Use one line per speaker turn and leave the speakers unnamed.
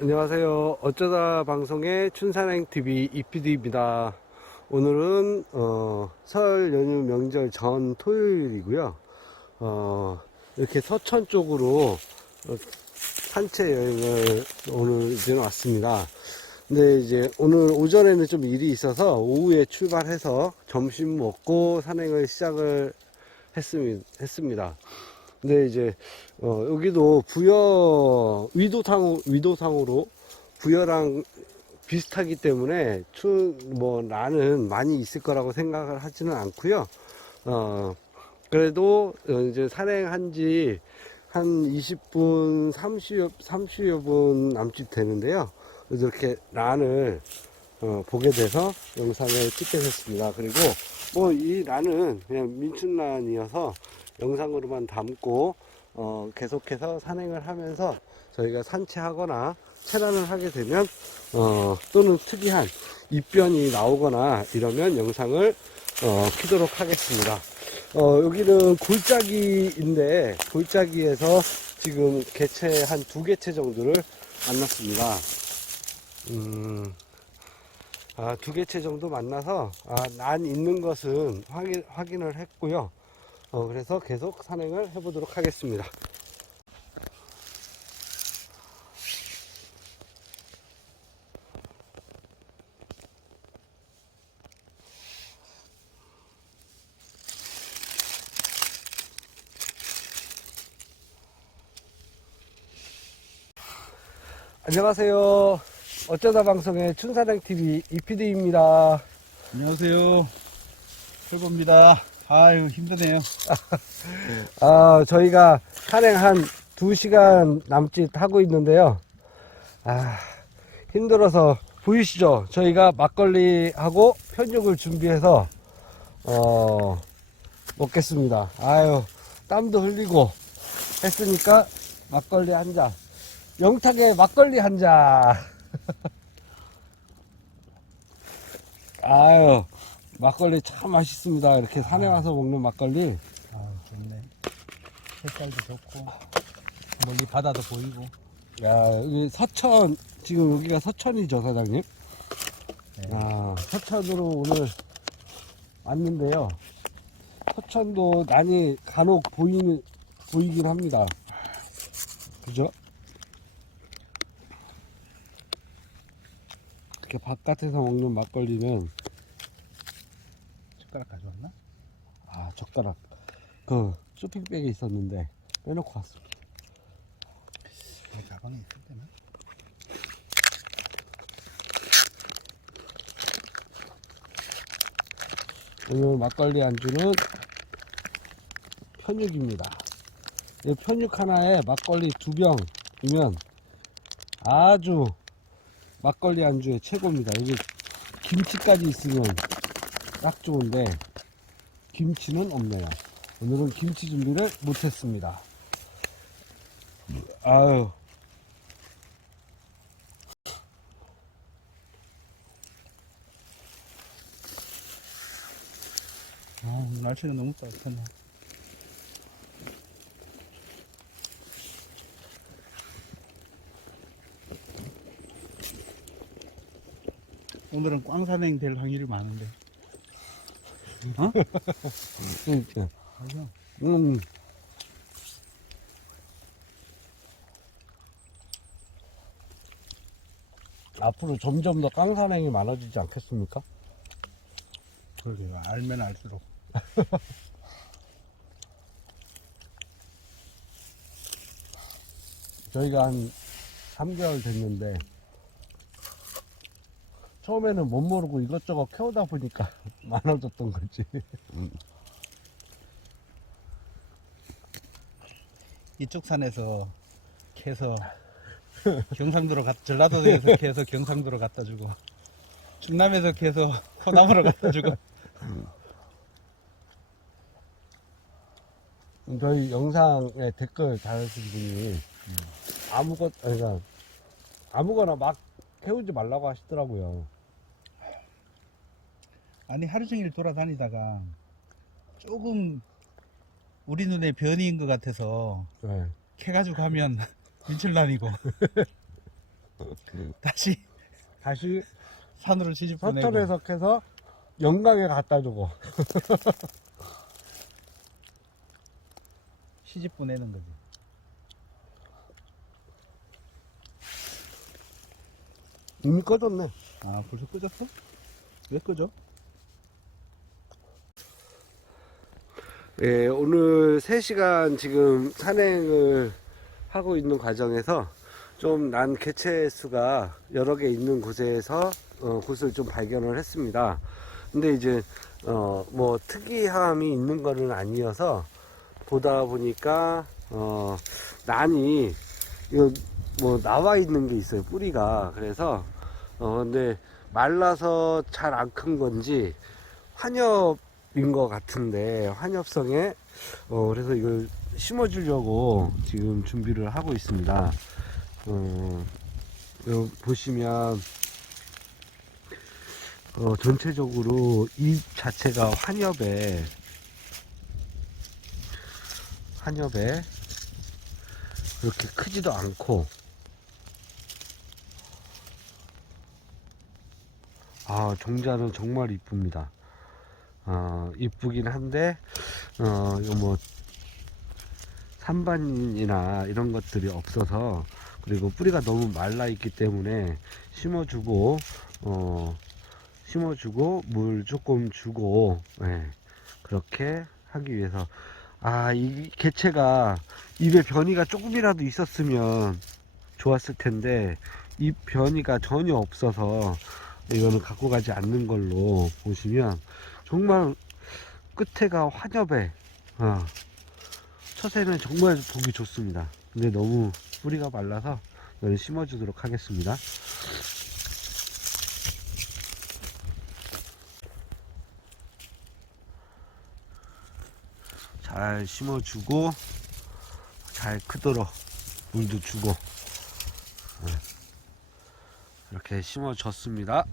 안녕하세요. 어쩌다 방송의 춘산행 TV 이PD입니다. 오늘은 어, 설 연휴 명절 전 토요일이고요. 어, 이렇게 서천 쪽으로 어, 산책 여행을 오늘 이제 왔습니다. 근데 이제 오늘 오전에는 좀 일이 있어서 오후에 출발해서 점심 먹고 산행을 시작을 했습니- 했습니다. 근데 이제 어, 여기도 부여 위도상 위도상으로 부여랑 비슷하기 때문에 추 뭐 나는 많이 있을 거라고 생각을 하지는 않고요. 어 그래도 어, 이제 산행한 지 한 20분, 30여, 30여 분 남짓 되는데요. 이렇게 란을 어, 보게 돼서 영상을 찍게 됐습니다. 그리고 뭐 이 란은 그냥 민춘란이어서 영상으로만 담고 어, 계속해서 산행을 하면서 저희가 산책하거나 체란을 하게 되면 어, 또는 특이한 입변이 나오거나 이러면 영상을 어, 키도록 하겠습니다. 어, 여기는 골짜기인데 골짜기에서 지금 개체 한 두 개체 정도를 만났습니다. 음, 아, 두 개체 정도 만나서 아, 난 있는 것은 확인, 확인을 했고요. 어, 그래서 계속 산행을 해보도록 하겠습니다. 안녕하세요. 어쩌다 방송의 춘사장 TV 이PD입니다.
안녕하세요. 철구입니다. 아유, 힘드네요.
아, 저희가 산행 한 2시간 남짓 하고 있는데요. 아, 힘들어서 보이시죠? 저희가 막걸리하고 편육을 준비해서 어, 먹겠습니다. 아유, 땀도 흘리고 했으니까 막걸리 한 잔. 영탁의 막걸리 한 잔. 아유, 막걸리 참 맛있습니다. 이렇게 산에 와서 먹는 막걸리.
아, 좋네. 색깔도 좋고, 멀리 바다도 보이고.
야, 여기 서천, 지금 여기가 서천이죠, 사장님?
네.
아, 서천으로 오늘 왔는데요. 서천도 난이 간혹 보이는, 보이긴 합니다. 그죠? 이렇게 바깥에서 먹는 막걸리는,
숟가락 가져왔나?
아, 젓가락. 그, 쇼핑백에 있었는데, 빼놓고 왔습니다.
이 가방에 있을 때는?
오늘 막걸리 안주는 편육입니다. 이 편육 하나에 막걸리 두 병이면 아주 막걸리 안주의 최고입니다. 여기 김치까지 있으면 딱 좋은데 김치는 없네요. 오늘은 김치 준비를 못했습니다. 아유
아, 날씨가 너무 따뜻하네. 오늘은 꽝산행 될 확률이 많은데. 어?
그러니까.
맞아.
음. 앞으로 점점 더 깡산행이 많아지지 않겠습니까?
그러게요. 알면 알수록.
저희가 한 3개월 됐는데 처음에는 못 모르고 이것저것 캐오다 보니까 많아졌던 거지.
이쪽 산에서 캐서 경상도로 갔, 전라도에서 캐서 경상도로 갖다 주고 충남에서 캐서 호남으로 갖다 주고.
저희 영상에 댓글 달아주신 분이 아무것 그러니까 아무거나 막 캐우지 말라고 하시더라고요.
아니 하루 종일 돌아다니다가 조금 우리 눈에 변이인 것 같아서
네.
캐가지고 가면 민철난이고 다시
다시
산으로 시집 보내고
서천에서 캐서 영광에 갖다 주고
시집 보내는 거지.
이미 꺼졌네.
아 벌써 끄졌어? 왜 끄죠?
예, 오늘 3시간 지금 산행을 하고 있는 과정에서 좀 난 개체 수가 여러 개 있는 곳에서 어, 곳을 좀 발견을 했습니다. 근데 이제 어, 뭐 특이함이 있는 거는 아니어서 보다 보니까 어, 난이 이거 뭐 나와 있는 게 있어요 뿌리가 그래서 어 근데 말라서 잘 안 큰 건지 환엽인 것 같은데 환엽성에 어 그래서 이걸 심어주려고 지금 준비를 하고 있습니다. 어 보시면 어 전체적으로 잎 자체가 환엽에 환엽에 그렇게 크지도 않고 아 종자는 정말 이쁩니다. 어, 이쁘긴 한데 어, 뭐 산반이나 이런 것들이 없어서 그리고 뿌리가 너무 말라 있기 때문에 심어주고 어, 심어주고 물 조금 주고 예, 그렇게 하기 위해서 아 이 개체가 입에 변이가 조금이라도 있었으면 좋았을 텐데 입 변이가 전혀 없어서 이거는 갖고 가지 않는 걸로 보시면 정말 끝에가 환엽에 어, 처세는 정말 보기 좋습니다. 근데 너무 뿌리가 말라서 이거는 심어주도록 하겠습니다. 잘 심어주고 잘 크도록 물도 주고 네. 이렇게 심어줬습니다.